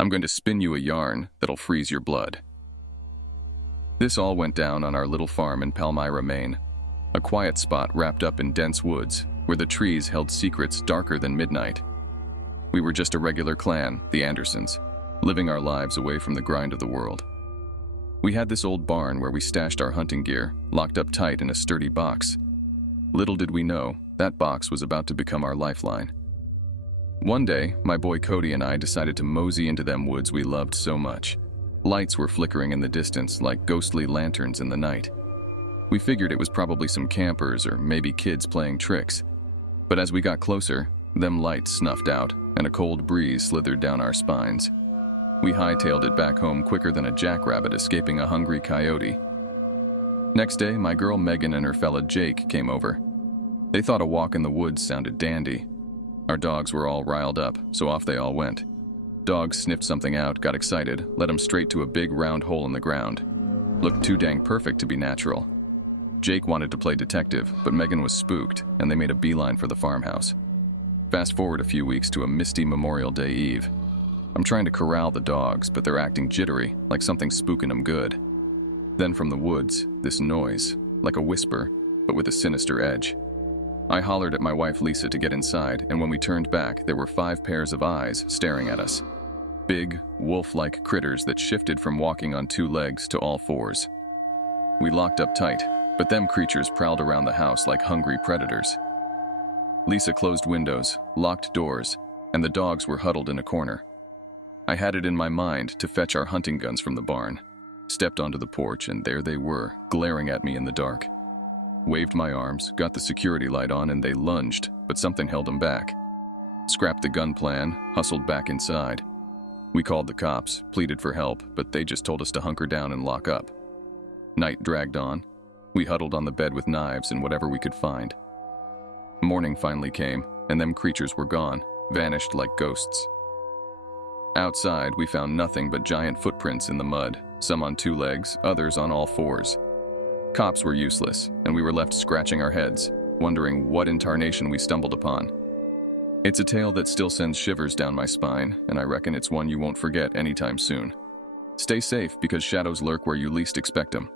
I'm going to spin you a yarn that'll freeze your blood. This all went down on our little farm in Palmyra, Maine, a quiet spot wrapped up in dense woods where the trees held secrets darker than midnight. We were just a regular clan, the Andersons, living our lives away from the grind of the world. We had this old barn where we stashed our hunting gear, locked up tight in a sturdy box. Little did we know, that box was about to become our lifeline. One day, my boy Cody and I decided to mosey into them woods we loved so much. Lights were flickering in the distance like ghostly lanterns in the night. We figured it was probably some campers or maybe kids playing tricks. But as we got closer, them lights snuffed out and a cold breeze slithered down our spines. We hightailed it back home quicker than a jackrabbit escaping a hungry coyote. Next day, my girl Megan and her fella Jake came over. They thought a walk in the woods sounded dandy. Our dogs were all riled up, so off they all went. Dogs sniffed something out, got excited, led them straight to a big round hole in the ground. Looked too dang perfect to be natural. Jake wanted to play detective, but Megan was spooked, and they made a beeline for the farmhouse. Fast forward a few weeks to a misty Memorial Day Eve. I'm trying to corral the dogs, but they're acting jittery, like something's spooking them good. Then from the woods, this noise, like a whisper, but with a sinister edge. I hollered at my wife Lisa to get inside, and when we turned back, there were 5 pairs of eyes staring at us. Big, wolf-like critters that shifted from walking on 2 legs to all 4s. We locked up tight, but them creatures prowled around the house like hungry predators. Lisa closed windows, locked doors, and the dogs were huddled in a corner. I had it in my mind to fetch our hunting guns from the barn. Stepped onto the porch, and there they were, glaring at me in the dark. Waved my arms, got the security light on, and they lunged, but something held them back. Scrapped the gun plan, hustled back inside. We called the cops, pleaded for help, but they just told us to hunker down and lock up. Night dragged on. We huddled on the bed with knives and whatever we could find. Morning finally came, and them creatures were gone, vanished like ghosts. Outside, we found nothing but giant footprints in the mud, some on 2 legs, others on all 4s. Cops were useless, and we were left scratching our heads, wondering what incarnation we stumbled upon. It's a tale that still sends shivers down my spine, and I reckon it's one you won't forget anytime soon. Stay safe because shadows lurk where you least expect them.